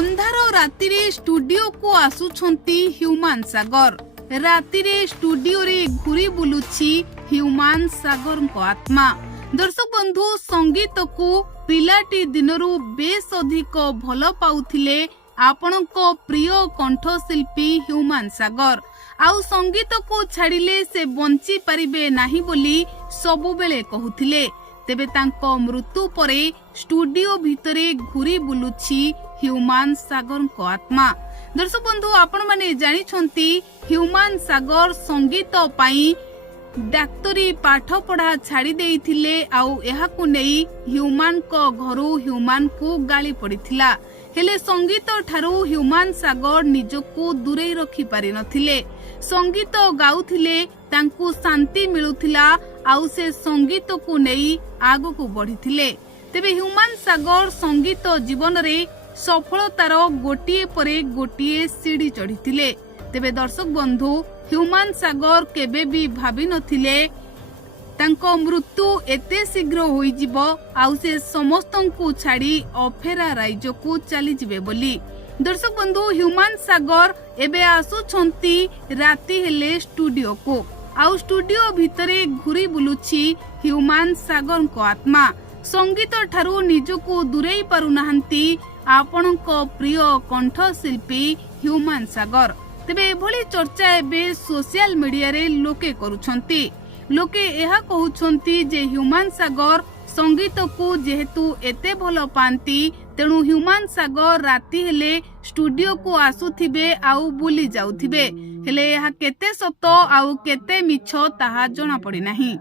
अंधार रातिरे स्टूडियो को आसुछंती ह्यूमान सागर। रातिरे स्टूडियो रे घुरी बुलुछि ह्यूमान सागर को आत्मा। दर्शक बंधु, संगीत को पिलाटी दिनरू बेस अधिक भल पाउथिले आपणको प्रिय कंठशिल्पी ह्यूमान सागर। आउ संगीत को छाड़िले से बंची पारिबे नाही बोली सबु बेले कहुथिले। तेबे तांको मृत्यु परे स्टूडियो भितरे घुरी बुलुछि ह्यूमान सागर को आत्मा। दर्शक बंधु, आपण माने जानि छंती ह्यूमान सागर संगीत पाई डाक्तरी पाठ पढ़ा छाड़ी देइथिले। आउ एहाकु नेई ह्यूमान को घरु ह्यूमान को गाली पड़िथिला। हेले संगीत ठारू ह्यूमान सागर निजको दूरे रखी पारि नथिले। संगीत गाउथिले, तांकु शांति मिलुथिला, आउ से संगीत को नेई आगो को बढ़िथिले। तेबे ह्यूमान सागर संगीत जीवन रे सफलतार गोटिए परे गोटिए सीढ़ी चढ़िथिले। तेबे दर्शक बंधु, ह्यूमान सागर केबे भी भाबी नथिले तांको मृत्यु एते शीघ्र होई जिवो, आउ से समस्तंकु छाड़ी अफेरा राज्य को चली जिवे बोली। दर्शक बंधु, ह्यूमान सागर एबे आसुछंती राति हेले स्टूडियो को, आउ स्टूडियो भितरे घुरी बुलुछि ह्यूमान सागर को आत्मा। संगीत ठारू निजको दूरेई पारु नाहंती आपणको प्रिय कंठशिल्पी ह्यूमान सागर। तेबे एभली चर्चा एबे सोशल मीडिया रे लोके करूछंती। लोके एहा कहउछंती जे ह्यूमान सागर संगीत को जेहेतु एते भलो पांती, तेणु ह्यूमान सागर राति हेले स्टूडियो को आसुथिबे आउ बुली जाउथिबे। हेले एहा केते सत आउ केते मिछ ताहा जणा पड़ी नाही।